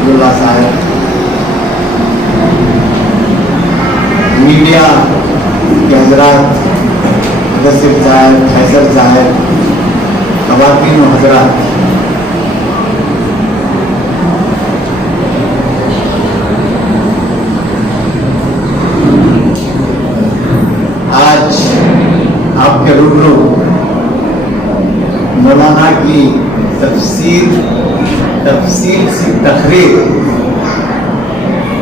عبداللہ صاحب، میڈیا کے حضرات، مدثر صاحب، فیصل صاحب، خواتین و حضرات، آج آپ کے روبرو مولانا کی تفصیل سی تقریر،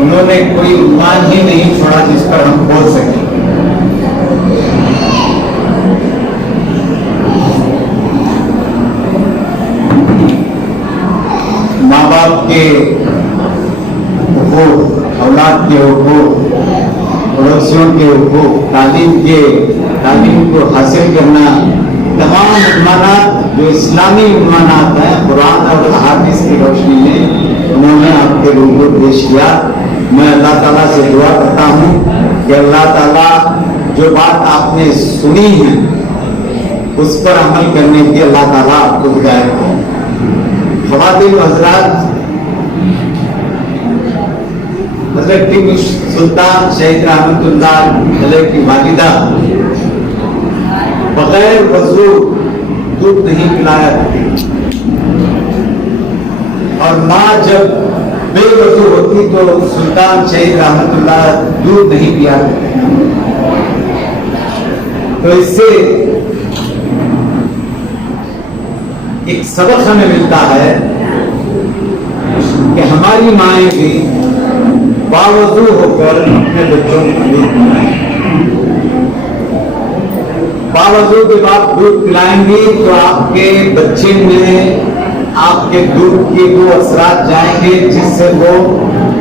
انہوں نے کوئی عنوان ہی نہیں چھوڑا جس پر ہم بول سکیں۔ ماں باپ کے حقوق، اولاد کے حقوق، پڑوسیوں کے حقوق، تعلیم کو حاصل کرنا، تمام عنوانات جو اسلامی عنوانات ہیں قرآن اور احادیث کی روشنی میں انہوں نے آپ کے روبرو پیش کیا۔ میں اللہ تعالیٰ سے دعا کرتا ہوں کہ اللہ تعالیٰ جو بات آپ نے سنی ہے اس پر عمل کرنے کی اللہ تعالیٰ آپ کو ہدایت دے۔ خواتین و حضرات، حضرت ٹیپو سلطان شہید رحمت اللہ علیہ کی والدہ بغیر وضو دودھ نہیں پلایا کرتی، اور ماں جب بے وضو ہوتی تو سلطان شہید رحمت اللہ دودھ نہیں پیا کرتے۔ تو اس سے ایک سبق ہمیں ملتا ہے کہ ہماری مائیں بھی باوضو ہو کر اپنے بچوں کو دودھ پلائیں۔ باوضو کے بعد دودھ پلائیں گی تو آپ کے بچے میں آپ کے دودھ کے وہ اثرات جائیں گے جس سے وہ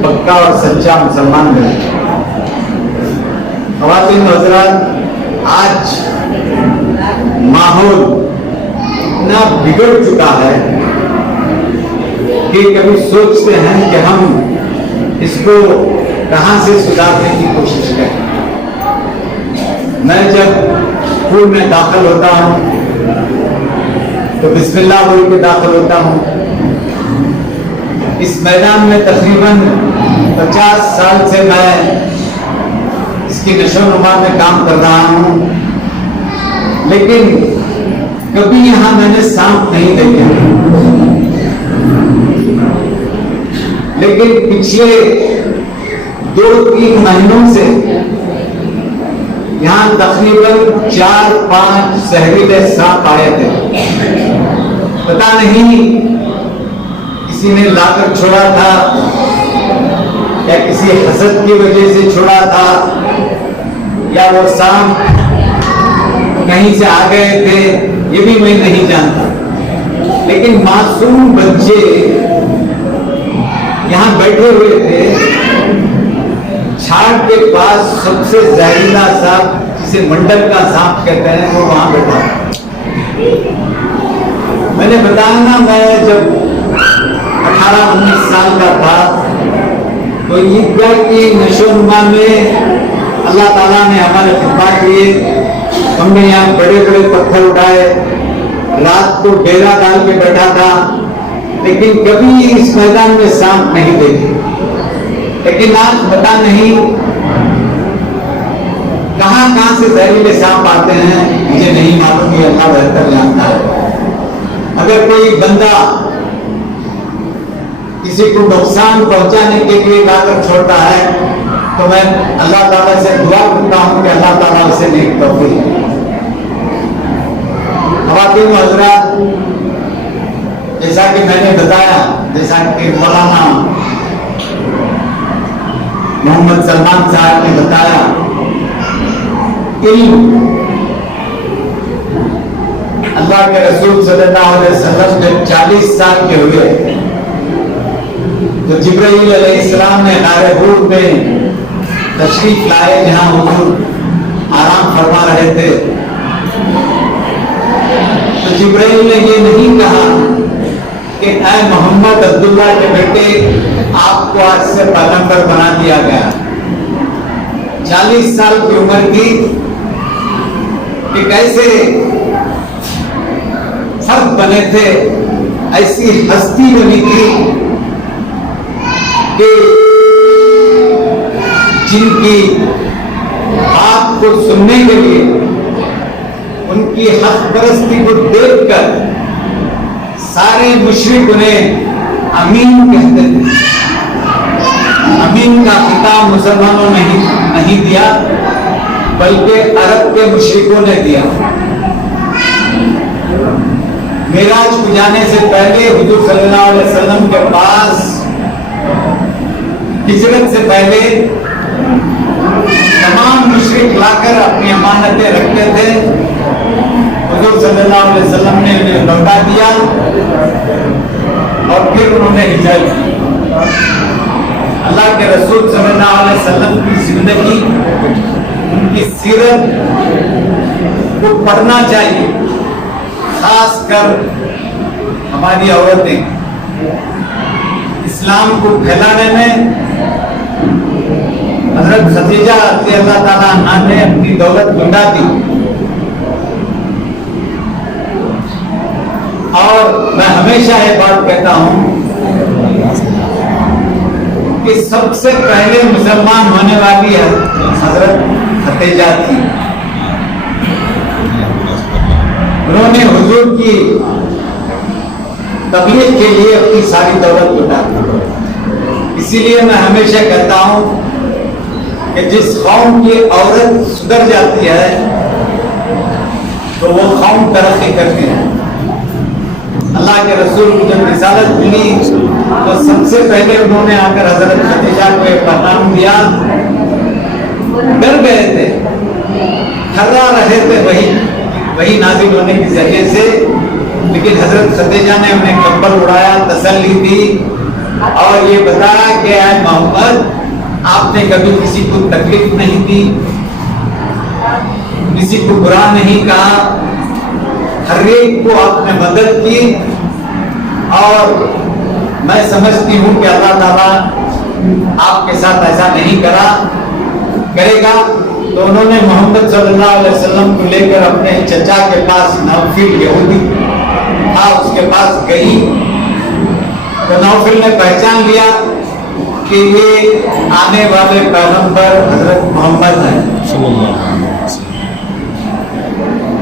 پکا اور سچا مسلمان بنے۔ خواتین و حضرات، آج ماحول اتنا بگڑ چکا ہے کہ کبھی سوچتے ہیں کہ ہم اس کو کہاں سے سدھارنے کی کوشش کریں۔ میں جب اسکول میں داخل ہوتا ہوں تو بسم اللہ بول کے داخل ہوتا ہوں۔ اس میدان میں تقریباً 50 سال سے میں اس کی نشو و نما میں کام کر رہا ہوں، لیکن کبھی یہاں میں نے سانپ نہیں دیکھا۔ لیکن پچھلے 2-3 مہینوں سے یہاں تقریباً 4-5 زہریلے سانپ آئے تھے۔ پتہ نہیں کسی نے لا کر چھوڑا تھا یا کسی حسد کی وجہ سے چھوڑا تھا یا وہ سانپ کہیں سے آ گئے تھے، یہ بھی میں نہیں جانتا۔ لیکن معصوم بچے یہاں بیٹھے ہوئے تھے، چھاڑ کے پاس سب سے زہریلا سانپ جسے منڈل کا سانپ کہتے ہیں وہ وہاں بیٹھا۔ میں نے بتایا نا، میں جب 18-19 سال کا تھا تو عیدگاہ کی نشو و نما میں اللہ تعالیٰ نے ہمارے خطبات کیے، ہم نے یہاں بڑے بڑے پتھر اٹھائے، رات کو ڈیرا ڈال کے بیٹھا تھا، لیکن کبھی اس میدان میں سانپ نہیں دیکھے۔ لیکن آج پتہ نہیں کہاں سے زہریلے سانپ آتے ہیں، مجھے نہیں معلوم، یہ اللہ بہتر جانتا ہے۔ اگر کوئی بندہ کسی کو نقصان پہنچانے کے لیے لا کر چھوڑتا ہے تو میں اللہ تعالیٰ سے دعا کرتا ہوں کہ اللہ تعالیٰ اسے نیک توفیق دے۔ خواتین و حضرات، جیسا کہ میں نے بتایا، جیسا کہ مولانا محمد سلمان صاحب نے بتایا، علم اللہ کے رسول صلی اللہ علیہ وسلم جب 40 سال کے ہوئے تو جبرائیل علیہ السلام نے غار حور میں تشریف لائے جہاں حضور آرام فرما رہے تھے۔ تو جبرائیل نے یہ نہیں کہا کہ اے محمد عبداللہ کے بیٹے، آپ کو آج سے پیغمبر بنا دیا گیا۔ 40 سال کی عمر کی کہ کیسے فرد بنے تھے، ایسی ہستی بنی تھی پرستی کو دیکھ کر سارے مشرک انہیں امین کہتے تھے. امین کا خطاب مسلمانوں نے نہیں دیا بلکہ عرب کے مشرکوں نے دیا. معراج کو جانے سے پہلے حضور صلی اللہ علیہ وسلم کے پاس ہجرت سے پہلے تمام مشرک لا کر اپنی امانتیں رکھتے تھے. حضور صلی اللہ علیہ وسلم نے انہیں لوٹا دیا اور پھر انہوں نے ہجرت کی. اللہ کے رسول صلی اللہ علیہ وسلم کی زندگی، ان کی سیرت کو پڑھنا چاہیے، خاص کر ہماری عورتیں. اسلام کو پھیلانے میں حضرت خدیجہ رضی اللہ تعالیٰ عنہا نے اپنی دولت لٹا دی. اور میں ہمیشہ یہ بات کہتا ہوں کہ سب سے پہلے مسلمان ہونے والی حضرت خدیجہ تھی. انہوں نے حضور کی تبلیغ کے لیے اپنی ساری دولت لٹا دی. اسی لیے میں ہمیشہ کہتا ہوں کہ جس قوم کی عورت سدھر جاتی ہے تو وہ قوم ترقی کرتی ہے. اللہ کے رسول کو جب رسالت ملی تو سب سے پہلے انہوں نے آ کر حضرت خدیجہ کو ایک پیغام دیا. ڈر گئے تھے، تھرا رہے تھے وہی نازل ہونے کے ذریعے سے، لیکن حضرت خدیجہ نے انہیں کمبل اڑایا، تسلی دی اور یہ بتایا کہ اے محمد، آپ نے کبھی کسی کو تکلیف نہیں دی، کسی کو برا نہیں کہا، ہر ایک کو آپ نے مدد کی. اور میں سمجھتی ہوں کہ اللہ تعالیٰ آپ کے ساتھ ایسا نہیں کرے گا. تو انہوں نے محمد صلی اللہ علیہ وسلم کو لے کر اپنے چچا کے پاس، نوفل یہودی تھا، اس کے پاس گئی. تو نوفل نے پہچان لیا کہ یہ آنے والے پیغمبر حضرت محمد ہیں.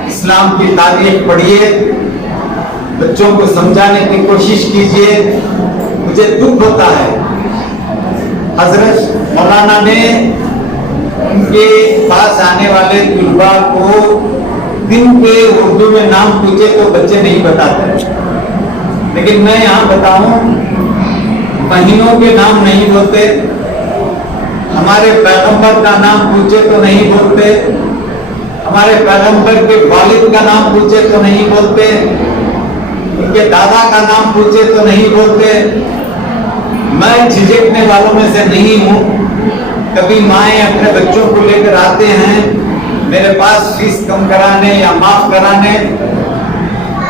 اسلام کی تاریخ پڑھیے، بچوں کو سمجھانے کی کوشش کیجیے. مجھے دکھ ہوتا ہے حضرت مولانا نے ان کے پاس آنے والے طلباء کو دن کے اردو میں نام پوچھے تو بچے نہیں بتاتے، لیکن میں یہاں بتاؤں مہینوں کے نام نہیں بولتے، ہمارے پیغمبر کا نام پوچھے تو نہیں بولتے، ہمارے پیغمبر کے والد کا نام پوچھے تو نہیں بولتے، ان کے دادا کا نام پوچھے تو نہیں بولتے. میں جھجکنے والوں میں سے نہیں ہوں. کبھی مائیں اپنے بچوں کو لے کر آتے ہیں میرے پاس فیس کم کرانے یا معاف کرانے،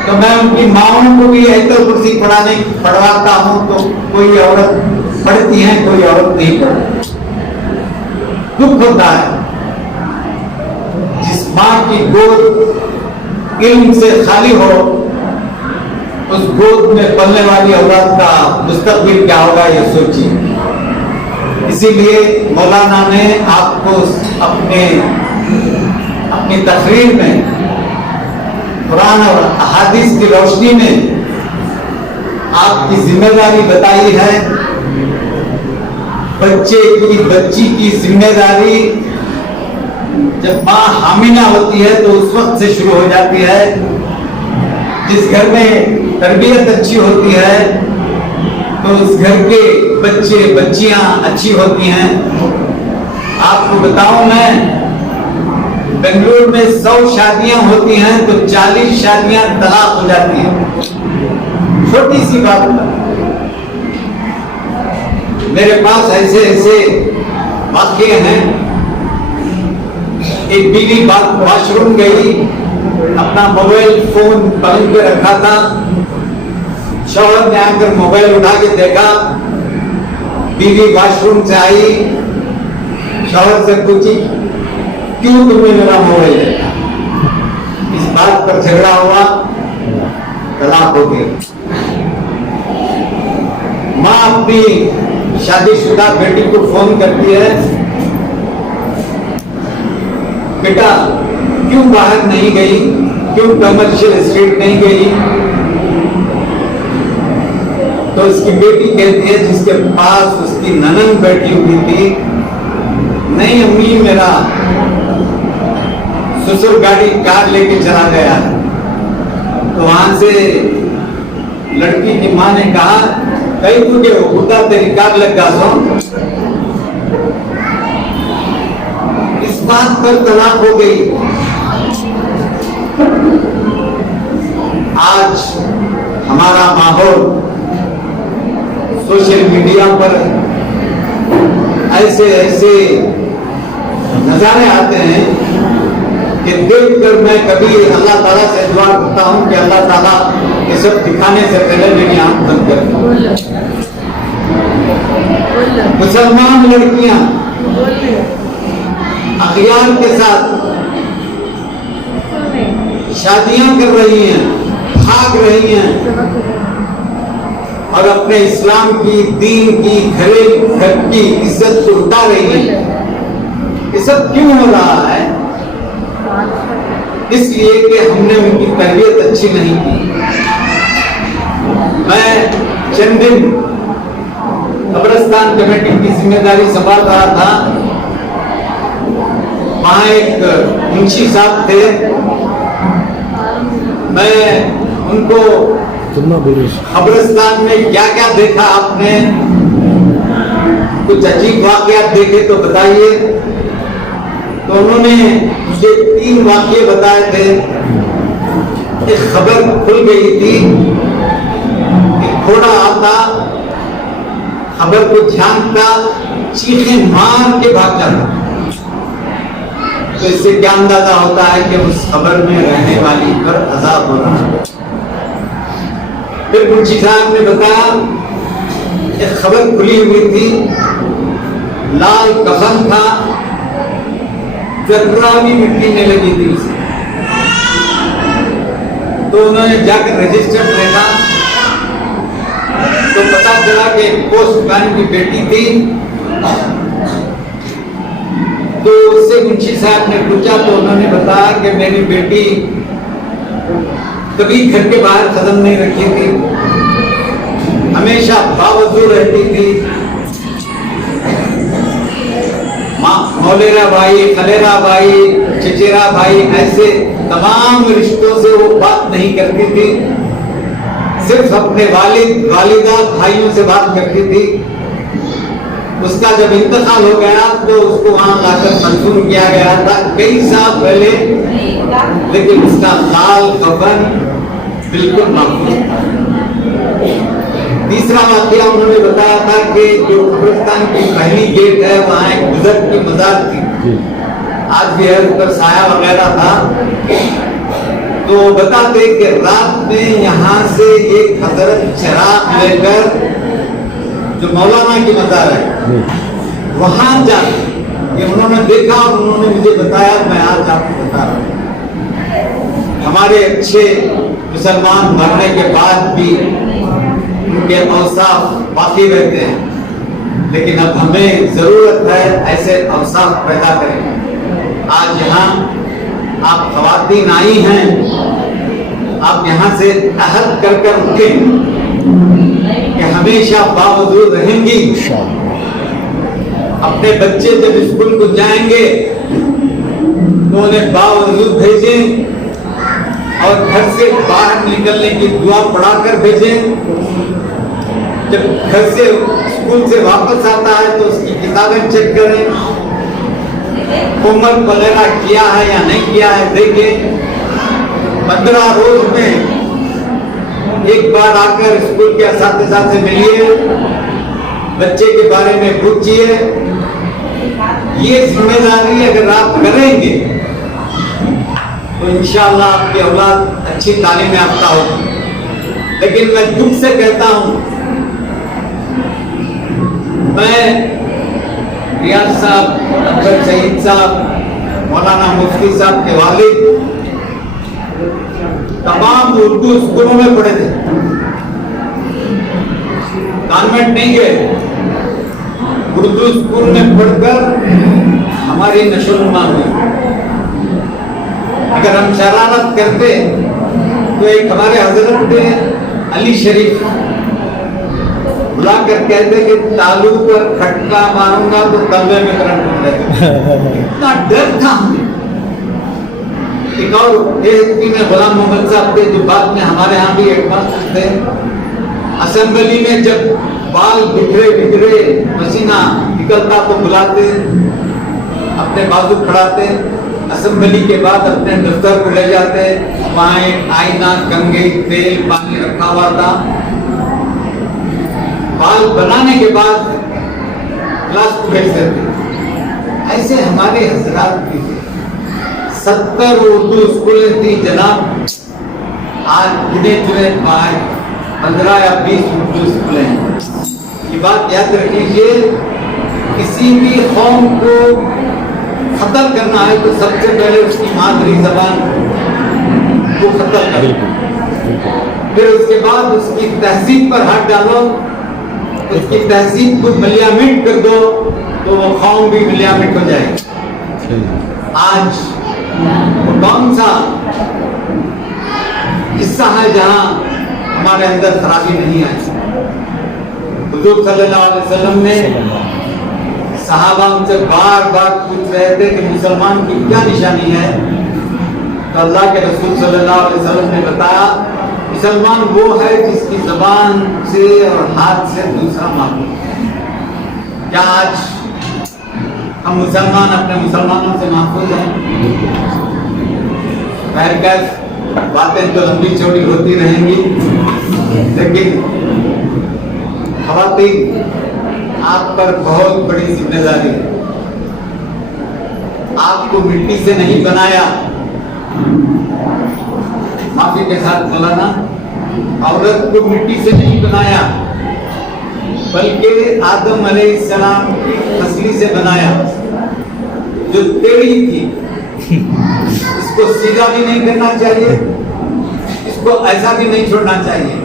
تو میں ان کی ماؤں کو بھی آیت الکرسی پڑھواتا ہوں. تو کوئی عورت پڑھتی ہے، کوئی عورت نہیں پڑھتی. دکھ ہوتا ہے. جس ماں کی گود علم سے خالی ہو، اس گود میں پلنے والی اولاد کا مستقبل کیا ہوگا یہ سوچیے. اسی لیے مولانا نے آپ کو اپنی تقریر میں قرآن اور احادیث کی روشنی میں آپ کی ذمہ داری بتائی ہے. بچی کی ذمہ داری جب ماں حاملہ ہوتی ہے تو اس وقت سے شروع ہو جاتی ہے. جس گھر میں تربیت اچھی ہوتی ہے تو اس گھر کے بچے بچیاں اچھی ہوتی ہیں. آپ کو بتاؤں میں بنگلور میں 100 شادیاں ہوتی ہیں تو 40 شادیاں طلاق ہو جاتی ہیں. چھوٹی سی بات ہے. میرے پاس ایسے واقعے ہیں. ایک بیوی واش روم گئی، اپنا موبائل فون پہن کے رکھا تھا. شوہر نے آ کر موبائل اٹھا کے دیکھا. بیوی واش روم سے آئی، شوہر سے پوچھی کیوں تم نے میرا موبائل دیکھا. اس بات پر جھگڑا ہوا، طلاق ہو گیا. ماں اپنی شادی شدہ بیٹی کو فون کرتی ہے، بیٹا کیوں باہر نہیں گئی؟ क्यों कमर्शियल स्ट्रीट नहीं गई? तो उसकी बेटी कहती है, जिसके पास उसकी ननद बैठी हुई थी, नहीं अम्मी, मेरा ससुर गाड़ी कार लेके चला गया। तो वहां से लड़की की माँ ने कहा, कहीं तुझे खुदा तेरी कार लगा सो। इस बात पर तलाक हो गई। आज हमारा माहौल सोशल मीडिया पर ऐसे ऐसे नजारे आते हैं कि देखकर मैं कभी अल्लाह ताला से दुआ करता हूं कि अल्लाह ताला ये सब दिखाने से पहले मेरी आंख बंद कर दे। मुसलमान लड़कियां अखियार के साथ शादियां कर रही हैं, भाग रही हैं और अपने इस्लाम की, दीन की, घर की इज्जत को लुटा रही है। ये सब क्यों हो रहा है? इसलिए कि हमने उनकी तरबियत अच्छी नहीं की। मैं चंद दिन कब्रिस्तान कमेटी की जिम्मेदारी संभाल रहा था। वहां एक मुंशी साहब थे, मैं उनको कब्रिस्तान में क्या क्या देखा आपने, कुछ अजीब वाकयात देखे तो बताइए। तो उन्होंने मुझे 3 वाकये बताए थे। एक खबर खुल गई थी कि घोड़ा आता, खबर को झांकता, चीखें मार के भाग जाता। तो इससे क्या अंदाजा होता है कि उस खबर में रहने वाली पर अजाब हो रहा है। फिर मुंशी साहब ने बताया, एक खबर खुली हुई थी, लाल कफन था, जर्रा भी मिट्टी में लगी थी उसे। तो उन्होंने जाकर रजिस्टर देखा तो पता चला कि पोस्टमैन की बेटी थी। तो उससे मुंशी साहब ने पूछा तो उन्होंने बताया कि मेरी बेटी कभी घर के बाहर कदम नहीं रखी थी, हमेशा बावजूद रहती थी। मौलेरा भाई, खलेरा भाई, चचेरा भाई, ऐसे तमाम रिश्तों से वो बात नहीं करती थी, सिर्फ अपने वालिद वालिदा भाइयों से बात करती थी। उसका जब इंतकाल हो गया तो उसको वहां लाकर मंजूर किया गया था कई साल पहले, लेकिन उसका लाल कफन बिल्कुल महफूज था। तीसरा वाकया उन्होंने बताया था कि जो कब्रिस्तान की पहली गेट है वहां एक बुजुर्ग की मजार थी, आज भी है, ऊपर साया वगैरह था। तो बताते कि रात में यहाँ से एक हजरत चिराग लेकर, जो मौलाना की मजार है, वहां जाते, ये उन्होंने देखा और उन्होंने मुझे बताया, मैं आज आपको बता रहा हूँ। हमारे अच्छे मुसलमान मरने के बाद भी उनके औसाफ बाकी रहते हैं, लेकिन अब हमें जरूरत है ऐसे औसाफ पैदा करें। आज यहाँ आप ख़वातीन आई हैं, आप यहाँ से अहद कर कर उठें कि हमेशा बावजूद रहेंगी। अपने बच्चे जब स्कूल को जाएंगे तो उन्हें बावजूद भेजें और घर से बाहर निकलने की दुआ पढ़ाकर भेजें। जब घर से स्कूल से वापस आता है तो उसकी किताबें चेक करें, होमवर्क वगैरह किया है या नहीं किया है देखें। 15 रोज में एक बार आकर स्कूल के असातिज़ा से मिलिए, बच्चे के बारे में पूछिए। ये जिम्मेदारी अगर आप करेंगे तो इंशाअल्लाह आपकी औलाद अच्छी तालीम याफ्ता होगी। लेकिन मैं दुख से कहता हूं, मैं रियाज साहब, अकबर सईद साहब, मौलाना मुफ्ती साहब के वालिद तमाम उर्दू स्कूलों में पढ़े थे, कॉन्वेंट नहीं गए, उर्दू स्कूल में पढ़कर हमारी नशोनुमा हुई। अगर हम शरारत करते तो एक हमारे हजरत अली शरीफ बुला कर कहते कि तालू पर खटका मारूंगा तो तलवे में करंट उठ जाएगा। इतना डर था हमें। एक और एएसपी में गुलाम मोहम्मद साहब थे जो बाद में हमारे यहाँ भी हेडमास्टर थे। असेंबली में जब बाल बिखरे पसीना निकलता तो बुलाते, अपने बाजू खड़ाते, असेंबली के बाद अपने दफ्तर को ले जाते, वहाँ एक आईना, कंघी, तेल, पानी रखा हुआ था। बाल बनाने के बाद क्लास को भेज देते। ऐसे हमारे हजरात भी थे। 70 उर्दू स्कूलें थी जनाब, आज गिने चुने 15 या 20 उर्दू स्कूलें हैं। ये बात याद रखिए, किसी भी कौम को खत्म करना है तो सबसे पहले उसकी मादरी जबान को खत्म करो, फिर उसके बाद उसकी तहजीब पर हाथ डालो, उसकी तहजीब को मिलियामिट कर दो तो वो कौम भी मिलियामिट हो जाएगी। आज वो कौन सा हिस्सा है जहां हमारे अंदर खराबी नहीं आई? हुजूर सल्लल्लाहु अलैहि वसल्लम ने सहाबा उनसे बार बार पूछ रहे थे कि मुसलमान की क्या निशानी है, तो अल्लाह के रसूल सल्लल्लाहु अलैहि वसल्लम ने बताया, मुसलमान वो है जिसकी जबान से और हाथ से दूसरा महफूज। क्या आज हम मुसलमान अपने मुसलमानों से महफूज हैं? खैर बातें तो लंबी चौड़ी होती रहेंगी, लेकिन ख़वातीन आप पर बहुत बड़ी जिम्मेदारी है। आपको मिट्टी से नहीं बनाया, माफी के साथ बोला ना, औरत को मिट्टी से नहीं बनाया, बल्कि आदम अलैहिस्सलाम की फसली से बनाया जो टेढ़ी थी। इसको सीधा भी नहीं करना चाहिए, इसको ऐसा भी नहीं छोड़ना चाहिए।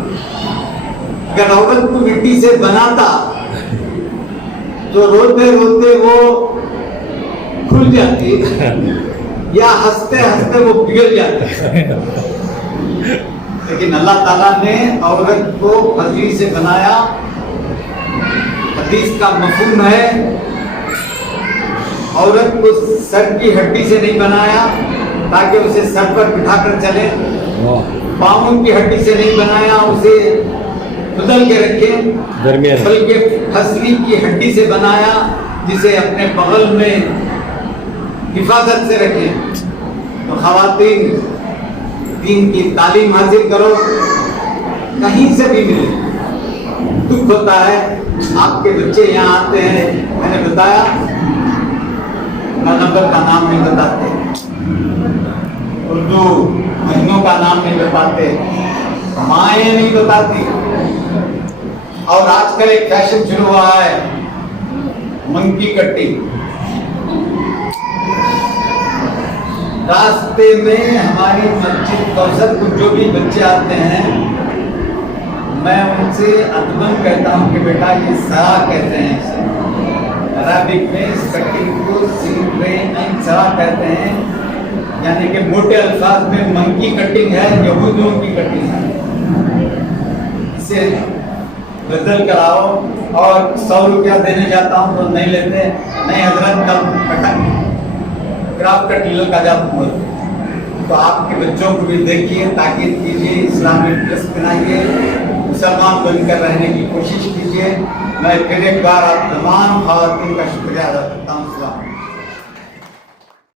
अगर औरत को मिट्टी से बनाता तो रोते रोते वो खुल जाती या हंसते हंसते वो पिघल जाती। लेकिन अल्लाह ताला ने औरत को फजली से बनाया। हदीस का मफहूम है, औरत को सर की हड्डी से नहीं बनाया ताकि उसे सर पर बिठाकर चले, पाँव की हड्डी से नहीं बनाया उसे बदल के रखे, बल्कि फसली की हड्डी से बनाया जिसे अपने बगल में हिफाजत से रखे। तो ख़वातीन दीन की तालीम हासिल करो, कहीं से भी मिले। दुख होता है आपके बच्चे यहाँ आते हैं, मैंने बताया नंबर का नाम नहीं बताते, उर्दू महीनों का नाम नहीं बताते, माएँ नहीं बताती, और आजकल एक फैशन शुरू हुआ है मंकी कटिंग। रास्ते में हमारी मस्जिद कौसरपुर जो भी बच्चे आते हैं, मैं उनसे अदबन कहता हूँ कि बेटा ये सरा कहते हैं इसे, अरबिक में इस कटिंग को सरा कहते हैं, यानी कि मोटे अल्फाज में मंकी कटिंग है, यहूदियों की कटिंग है। इसे बदल कर आओ, और 100 रुपया देने जाता हूँ तो नहीं लेते, नहीं हजरत कल ग्राफ कट का जादू। तो आपके बच्चों को भी देखिए, ताकीद कीजिए, इस्लामिक ड्रेस पहनाइए, मुसलमान बनकर रहने की कोशिश कीजिए। मैं फिर एक बार आप तमाम ख़वातीन का शुक्रिया अदा करता हूँ।